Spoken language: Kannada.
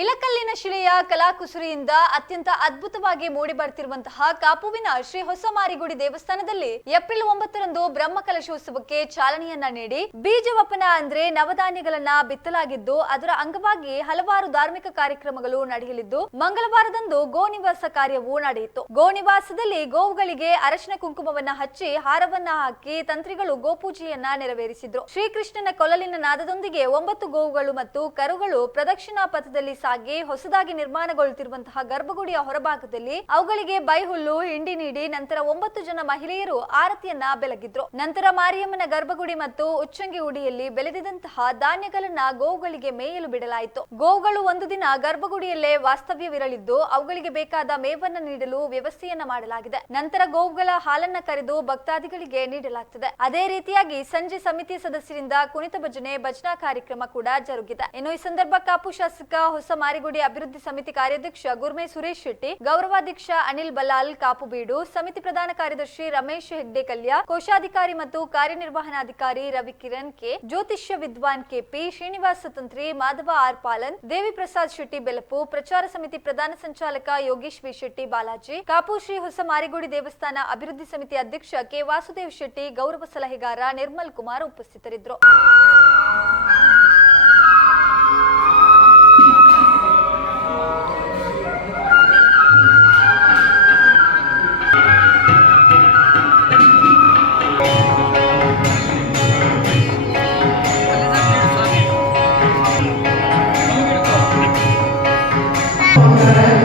ಇಳಕಲ್ಲಿನ ಶಿಲೆಯ ಕಲಾಕುಸುರಿಯಿಂದ ಅತ್ಯಂತ ಅದ್ಭುತವಾಗಿ ಮೂಡಿ ಬರ್ತಿರುವಂತಹ ಕಾಪುವಿನ ಶ್ರೀ ಹೊಸಮಾರಿಗುಡಿ ದೇವಸ್ಥಾನದಲ್ಲಿ ಏಪ್ರಿಲ್ 9ರಂದು ಬ್ರಹ್ಮ ಕಲಶೋತ್ಸವಕ್ಕೆ ಚಾಲನೆಯನ್ನ ನೀಡಿ ಬೀಜವಪನ ಅಂದ್ರೆ ನವಧಾನ್ಯಗಳನ್ನ ಬಿತ್ತಲಾಗಿದ್ದು ಅದರ ಅಂಗವಾಗಿ ಹಲವಾರು ಧಾರ್ಮಿಕ ಕಾರ್ಯಕ್ರಮಗಳು ನಡೆಯಲಿದ್ದು ಮಂಗಳವಾರದಂದು ಗೋನಿವಾಸ ಕಾರ್ಯವೂ ನಡೆಯಿತು. ಗೋನಿವಾಸದಲ್ಲಿ ಗೋವುಗಳಿಗೆ ಅರಶಿನ ಕುಂಕುಮವನ್ನ ಹಚ್ಚಿ ಹಾರವನ್ನ ಹಾಕಿ ತಂತ್ರಿಗಳು ಗೋಪೂಜೆಯನ್ನ ನೆರವೇರಿಸಿದ್ರು. ಶ್ರೀಕೃಷ್ಣನ ಕೊಳಲಿನ ನಾದದೊಂದಿಗೆ 9 ಗೋವುಗಳು ಮತ್ತು ಕರುಗಳು ಪ್ರದಕ್ಷಿಣಾ ಪಥದಲ್ಲಿ ಸಾಗಿ ಹೊಸದಾಗಿ ನಿರ್ಮಾಣಗೊಳ್ಳುತ್ತಿರುವಂತಹ ಗರ್ಭಗುಡಿಯ ಹೊರಭಾಗದಲ್ಲಿ ಅವುಗಳಿಗೆ ಬೈಹುಲ್ಲು ಹಿಂಡಿ ನೀಡಿ ನಂತರ 9 ಜನ ಮಹಿಳೆಯರು ಆರತಿಯನ್ನ ಬೆಳಗಿದ್ರು. ನಂತರ ಮಾರಿಯಮ್ಮನ ಗರ್ಭಗುಡಿ ಮತ್ತು ಉಚ್ಚಂಗಿ ಉಡಿಯಲ್ಲಿ ಬೆಳೆದಿದ್ದಂತಹ ಧಾನ್ಯಗಳನ್ನ ಗೋವುಗಳಿಗೆ ಮೇಯಲು ಬಿಡಲಾಯಿತು. ಗೋವುಗಳು ಒಂದು ದಿನ ಗರ್ಭಗುಡಿಯಲ್ಲೇ ವಾಸ್ತವ್ಯವಿರಲಿದ್ದು ಅವುಗಳಿಗೆ ಬೇಕಾದ ಮೇವನ್ನ ನೀಡಲು ವ್ಯವಸ್ಥೆಯನ್ನ ಮಾಡಲಾಗಿದೆ. ನಂತರ ಗೋವುಗಳ ಹಾಲನ್ನ ಕರೆದು ಭಕ್ತಾದಿಗಳಿಗೆ ನೀಡಲಾಗುತ್ತದೆ. ಅದೇ ರೀತಿಯಾಗಿ ಸಂಜೆ ಸಮಿತಿ ಸದಸ್ಯರಿಂದ ಕುಣಿತ ಭಜನಾ ಕಾರ್ಯಕ್ರಮ ಕೂಡ ಜರುಗಿದೆ. ಇನ್ನು ಈ ಸಂದರ್ಭ ಕಾಪು ಶಾಸಕ ಹೊಸ ಮಾರಿಗುಡಿ ಅಭಿವೃದ್ಧಿ ಸಮಿತಿ ಕಾರ್ಯಾಧ್ಯಕ್ಷ ಗುರ್ಮೆ ಸುರೇಶ್ ಶೆಟ್ಟಿ, ಗೌರವಾಧ್ಯಕ್ಷ ಅನಿಲ್ ಬಲಾಲ್ ಕಾಪುಬೀಡು, ಸಮಿತಿ ಪ್ರಧಾನ ಕಾರ್ಯದರ್ಶಿ ರಮೇಶ್ ಹೆಗ್ಡೆ ಕಲ್ಯ, ಕೋಶಾಧಿಕಾರಿ ಮತ್ತು ಕಾರ್ಯನಿರ್ವಹಣಾಧಿಕಾರಿ ರವಿ ಕಿರಣ್ ಕೆ, ಜ್ಯೋತಿಷ್ಯ ವಿದ್ವಾನ್ ಕೆಪಿ, ಶ್ರೀನಿವಾಸ ತಂತ್ರಿ, ಮಾಧವ ಆರ್ ಪಾಲನ್, ದೇವಿ ಪ್ರಸಾದ್ ಶೆಟ್ಟಿ ಬೆಲಪು, ಪ್ರಚಾರ ಸಮಿತಿ ಪ್ರಧಾನ ಸಂಚಾಲಕ ಯೋಗೇಶ್ ವಿ ಶೆಟ್ಟಿ ಬಾಲಾಜಿ, ಕಾಪು ಶ್ರೀ ಹೊಸ ಮಾರಿಗುಡಿ ದೇವಸ್ಥಾನ ಅಭಿವೃದ್ಧಿ ಸಮಿತಿ ಅಧ್ಯಕ್ಷ ಕೆ ವಾಸುದೇವ್ ಶೆಟ್ಟಿ, ಗೌರವ ಸಲಹೆಗಾರ ನಿರ್ಮಲ್ ಕುಮಾರ್ ಉಪಸ್ಥಿತರಿದ್ದರು. Okay.